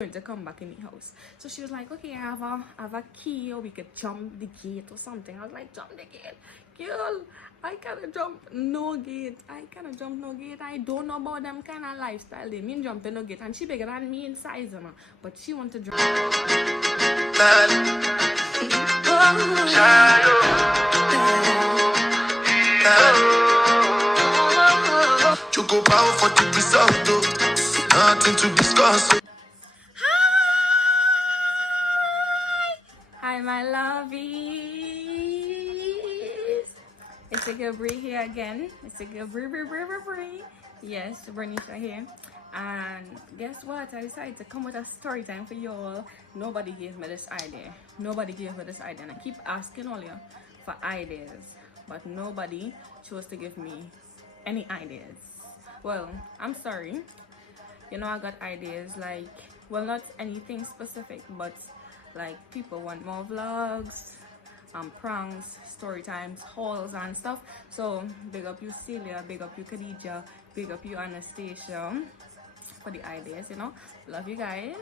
going to come back in the house. So she was like, okay, I have a key, or we could jump the gate or something. I was like, jump the gate, girl. I cannot jump no gate. I cannot jump no gate. I don't know about them kind of lifestyle. They mean jumping no gate, and she bigger than me in size, you know. But she want to jump. You go power for the result, nothing to discuss. Hi, my lovies. It's a girl Bree here again. It's a girl Bree. Yes, Breneisha here. And guess what? I decided to come with a story time for y'all. Nobody gave me this idea. Nobody gave me this idea. And I keep asking all you for ideas, but nobody chose to give me any ideas. Well, I'm sorry. You know, I got ideas like, well, not anything specific, but like people want more vlogs, pranks, story times, hauls and stuff. So big up you Celia, big up you Khadija, big up you Anastasia for the ideas, you know. Love you guys.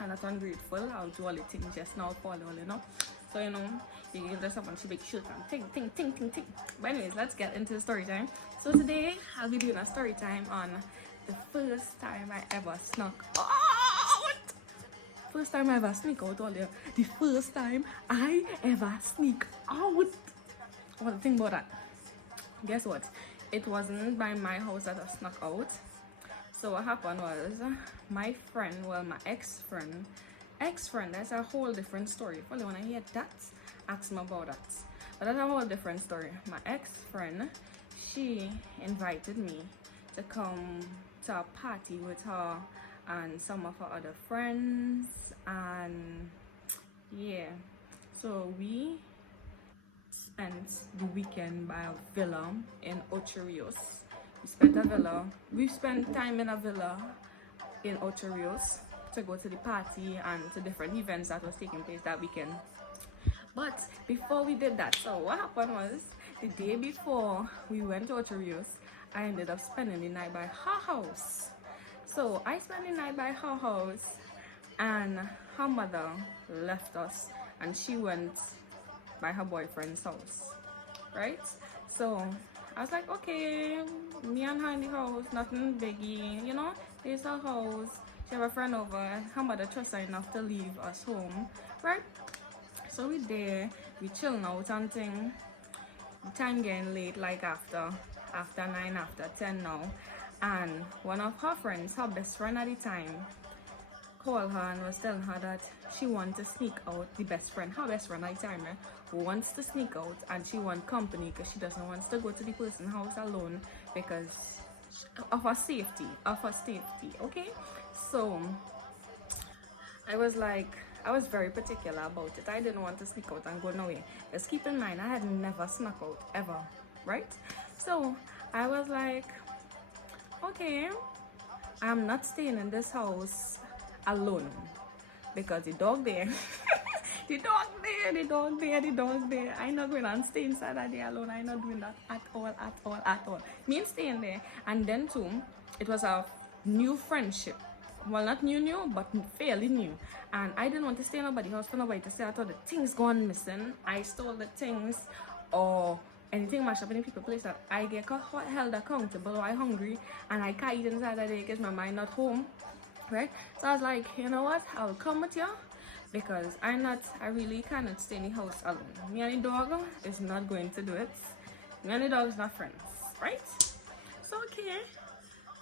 I'm not ungrateful. I'll do all the things just now for all, you know. So, you know, you can dress up on she big shoot and ting. But anyways, let's get into the story time. So today I'll be doing a story time on the first time I ever snuck out. First time I ever sneak out all there. The first time I ever sneak out. What do you think about that? Guess what? It wasn't by my house that I snuck out. So what happened was my friend, well, my ex-friend, that's a whole different story. If you want to hear that, ask me about that. But that's a whole different story. My ex-friend, she invited me to come to a party with her and some of her other friends, and yeah, so we spent the weekend by a villa in Ocho Rios. We spent time in a villa in Ocho Rios to go to the party and to different events that was taking place that weekend. But before we did that, so what happened was the day before we went to Ocho Rios, I ended up spending the night by her house. So I spent the night by her house, and her mother left us and she went by her boyfriend's house, right? So I was like, okay, me and her in the house, nothing biggie, you know, there's her house, she have a friend over, her mother trusts her enough to leave us home, right? So we there, we chilling out and thing. The time getting late, like after 9, after 10 now. And one of her friends, her best friend at the time, called her and was telling her that she wants to sneak out. Her best friend at the time, wants to sneak out, and she wants company because she doesn't want to go to the person's house alone because of her safety, okay? So I was very particular about it. I didn't want to sneak out and go nowhere. Just keep in mind, I had never snuck out ever, right? So I was like, okay, I'm not staying in this house alone because the dog there, the dog there. I'm not going to stay inside that day alone. I'm not doing that at all. Me and staying there, and then too, it was a new friendship. Well, not new, but fairly new. And I didn't want to stay in nobody's house for nobody to say I thought the things gone missing, I stole the things, or anything mashed up in people's place that I get held accountable, or I hungry and I can't eat inside that day because my mind not home, right? So I was like, you know what, I'll come with you because I really cannot stay in the house alone. Me and the dog is not going to do it. Me and the dog is not friends, right? So okay,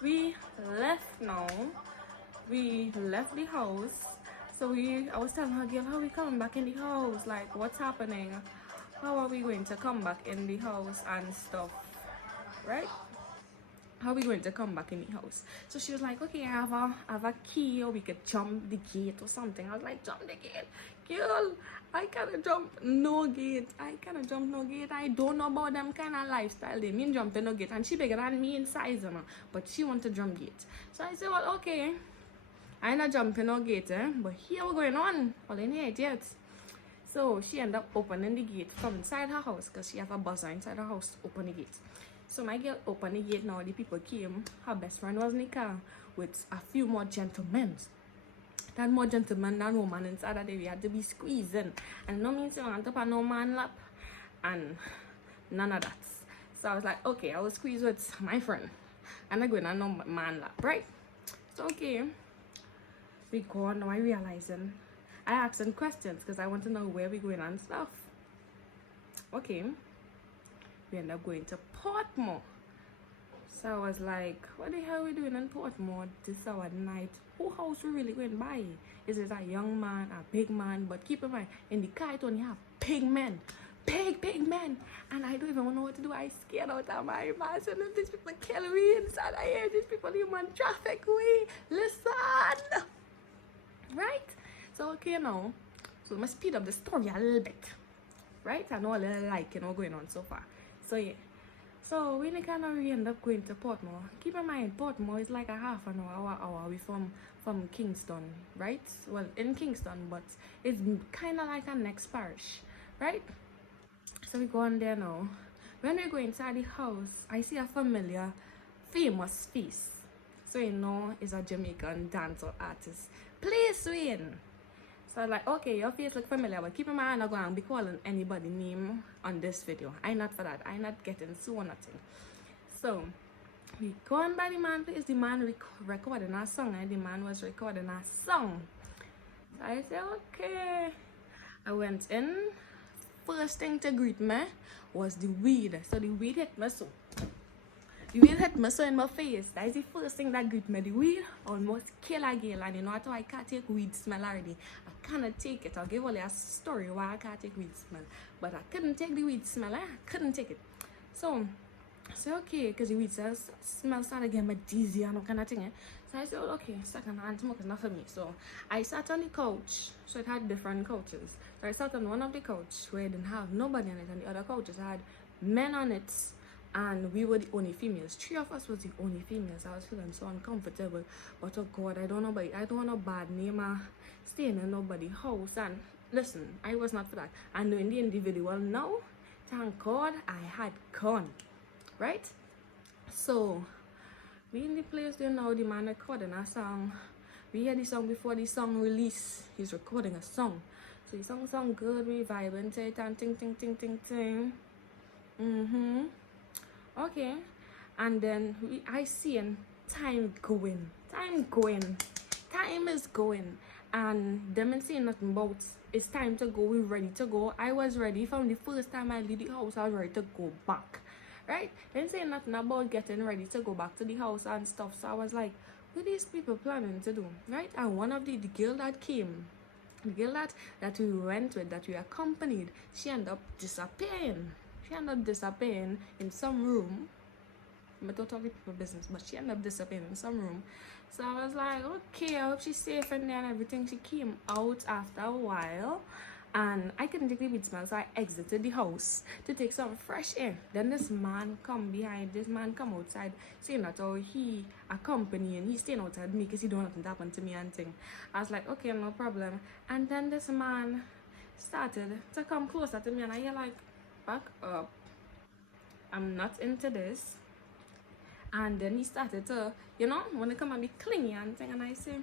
we left now. We left the house. So I was telling her, girl, how are we coming back in the house? Like, what's happening? How are we going to come back in the house and stuff, right? How are we going to come back in the house? So she was like, okay, I have a key, or we could jump the gate or something. I was like, jump the gate, girl. I cannot jump no gate. I don't know about them kind of lifestyle. They mean jumping no gate, and she bigger than me in size, you know, but she want to jump gate. So I said, well, okay, I not jumping no gate, but here we're going on. All in here it yet. So she ended up opening the gate from inside her house because she have a buzzer inside her house to open the gate. So my girl opened the gate. Now the people came. Her best friend was in the car with a few more gentlemen. that more gentleman than woman inside that day. We had to be squeezing. And no means you want to put no man lap. And none of that. So I was like, okay, I will squeeze with my friend. And I go in a no man lap, right? So okay. We go on now. I realizing I asked them questions because I want to know where we going and stuff. Okay. We end up going to Portmore. So I was like, what the hell are we doing in Portmore this hour night? Who house we really going by? Is it a young man, a big man? But keep in mind, in the car it only have big men. Big men. And I don't even know what to do. I scared out of my imagine if these people kill me inside. I hear these people human traffic we. Listen. Right? So okay now. So let me speed up the story a little bit. Right? I know a little like, going on so far. So yeah. So we kind of end up going to Portmore. Keep in mind, Portmore is like a half an hour away from Kingston, right? Well, in Kingston, but it's kind of like a next parish, right? So we go on there now. When we go inside the house, I see a familiar, famous face. So it's a Jamaican dancer artist. Place Wayne. So I'm like, okay, your face look familiar, but keep in mind I'm not going to be calling anybody name on this video. I'm not for that. I'm not getting sued or nothing. So we go on by the man place. The man recording a song, and the man was recording a song. So I said, okay. I went in. First thing to greet me was the weed. So the weed hit me so. The weed hit me so in my face. That is the first thing that greet me. The weed almost kill a girl, and what I can't take weed smell already. I cannot take it. I'll give you a story why I can't take weed smell. But I couldn't take the weed smell. I couldn't take it. So I said, okay, because the weed smell started getting me dizzy and all kind of thing. So I said, okay, second-hand smoke is not for me. So I sat on the couch. So it had different couches. So I sat on one of the couch where it didn't have nobody on it, and the other couches had men on it, and we were the only females. 3 of us was the only females. I was feeling so uncomfortable. But oh God, I don't want a bad name staying in nobody's house. And listen, I was not for that. And knowing the individual now, thank God I had gone. Right? So we in the place there now, the man recording a song. We hear the song before the song release. He's recording a song. So the song good, we vibing to it and ting. Okay. And then I see time going. Time is going. And them ain't saying nothing about it's time to go, we ready to go. I was ready from the first time I leave the house, I was ready to go back. Right? They didn't say nothing about getting ready to go back to the house and stuff. So I was like, what are these people planning to do? Right? And one of the girl that came, the girl that we went with, that we accompanied, she ended up disappearing. In some room. I'm not talking people business, but she ended up disappearing in some room. So I was like, okay, I hope she's safe in there and everything. She came out after a while. And I couldn't take the weed smell, so I exited the house to take some fresh air. Then this man come outside, saying that he accompanying, he's staying outside me because he don't want nothing to happen to me and thing. I was like, okay, no problem. And then this man started to come closer to me, and I like, back up. I'm not into this. And then he started to, when they come and be clingy and thing, and I say,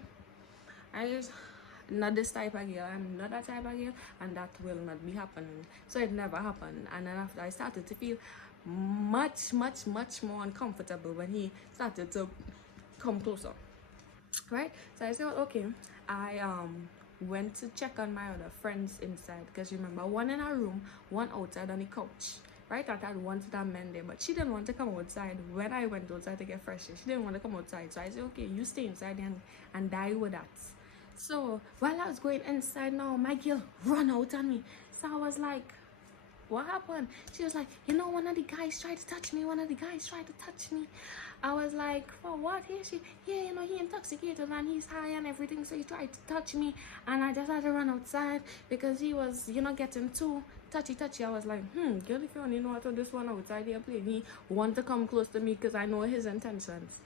I just not this type of girl, I'm not that type of girl, and that will not be happening. So it never happened. And then after I started to feel much more uncomfortable when he started to come closer. Right? So I said, okay, I went to check on my other friends inside, because remember, one in her room, one outside on the couch. Right? I had one set of men there, but she didn't want to come outside when I went outside to get fresh air. She didn't want to come outside. So I said, okay, you stay inside and die with that. So while I was going inside now, my girl run out on me. So I was like, what happened? She was like, one of the guys tried to touch me. I was like, for what? He intoxicated and he's high and everything, so he tried to touch me, and I just had to run outside because he was, getting too touchy. I was like, girl, if you only know how this one outside here playing, he want to come close to me because I know his intentions.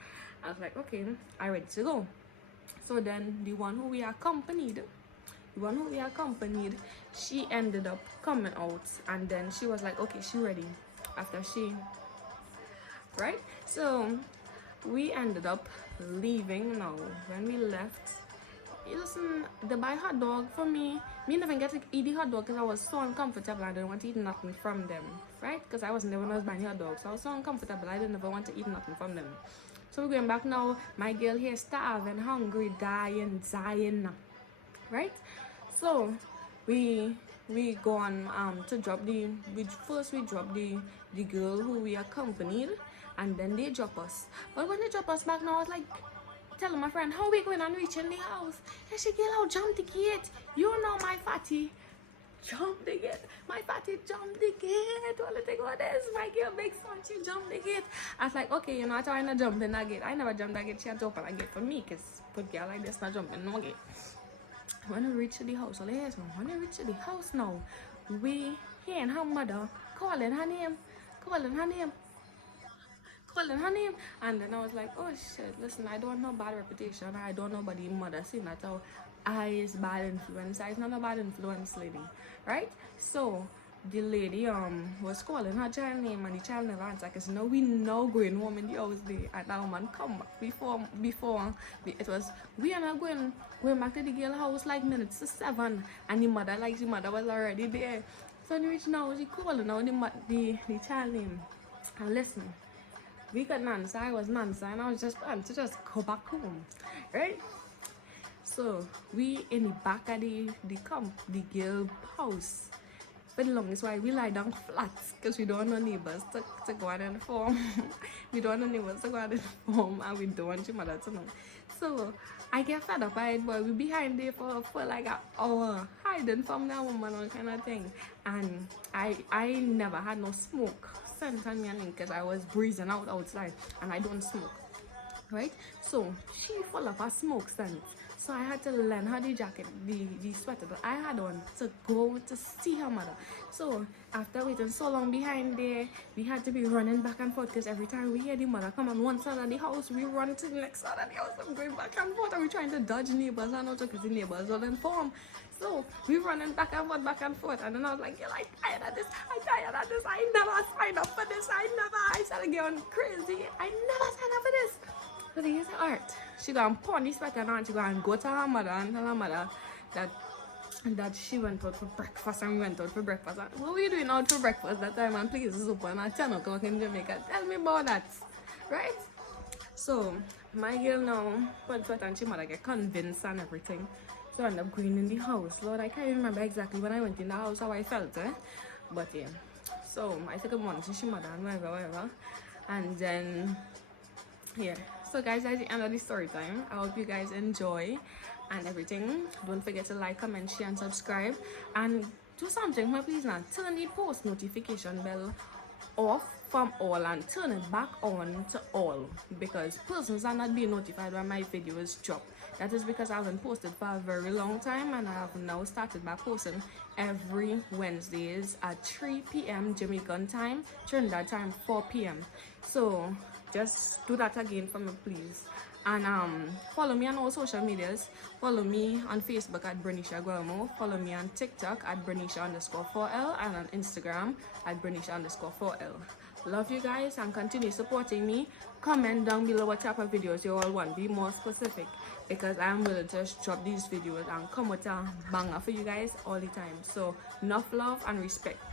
I was like, okay, I'm ready to go. So then the one who we accompanied, she ended up coming out, and then she was like, okay, she ready. After she, right? So we ended up leaving now. When we left, listen, they buy hot dog for me. Me never get to eat the hot dog because I was so uncomfortable. I didn't want to eat nothing from them, right? Because I wasn't there when I was buying hot dogs. So I was so uncomfortable. I didn't ever want to eat nothing from them. So we're going back now. My girl here starving, hungry, dying, right? So we go on to drop the we drop the girl who we accompanied, and then they drop us. But when they drop us back now, I was like telling my friend how we going and reaching the house. And she girl out jump the gate. You know my fatty jump the gate. My fatty jump the gate. All the thing about this, my girl big son, she jump the gate. I was like, okay, you know, I try not jump in that gate. I never jumped that gate. She had to open that gate for me, because good girl like this not jumping no gate. When we reach the house, when we reach the house now, we hearing her mother calling her name, and then I was like, oh shit, listen, I don't know bad reputation, I don't know about the mother saying that I is bad influence, I is not a bad influence lady, right? So the lady was calling her child name, and the child never answered, because now we know going home in the house day, and that woman come back before it was we are not going back to the girl house like minutes to 7, and the mother was already there. So when we reach now, she calling now the child name, and listen, we got Nancy, I was Nancy, and I was just planning to just go back home, right? So we in the back of the girl house. For the longest while, we lie down flat because we don't want no neighbors to go and inform. We don't want no neighbors to go and inform, and we don't want your mother to know. So I get fed up by it, but we behind there for like an hour hiding from that woman or kind of thing. And I never had no smoke scent on me because I was breathing out outside, and I don't smoke, right? So she full of a smoke scent. So I had to lend her the jacket, the sweater that I had on to go to see her mother. So after waiting so long behind there, we had to be running back and forth, because every time we hear the mother come on one side of the house, we run to the next side of the house and going back and forth, and we're trying to dodge neighbors and also because the neighbors will inform. So we running back and forth, and then I was like, I'm tired of this, I never signed up for this, I started getting crazy, I never signed up for this. So they said, alright, she gonna pawn this sweater and she gonna go to her mother and tell her mother that she went out for breakfast, and we went out for breakfast. And what were you doing out for breakfast that time, and please is open at 10 o'clock in Jamaica? Tell me about that, right? So my girl now put sweater and she mother get convinced and everything. So I end up going in the house. Lord, I can't remember exactly when I went in the house how I felt, but yeah. So I took a morning to she mother and whatever. And then yeah. So guys, that's the end of the story time. I hope you guys enjoy and everything. Don't forget to like, comment, share, and subscribe. And do something, please now. Turn the post notification bell off from all and turn it back on to all, because persons are not being notified when my videos drop. That is because I haven't posted for a very long time, and I have now started by posting every Wednesdays at 3 p.m. Jamaican time, Trinidad time 4 p.m. So just do that again for me, please. And follow me on all social medias. Follow me on Facebook at Breneisha.G. Follow me on TikTok at Breneisha_4L, and on Instagram at Breneisha_4L. Love you guys, and continue supporting me. Comment down below what type of videos you all want. Be more specific, because I am willing to drop these videos and come with a banger for you guys all the time. So enough love and respect.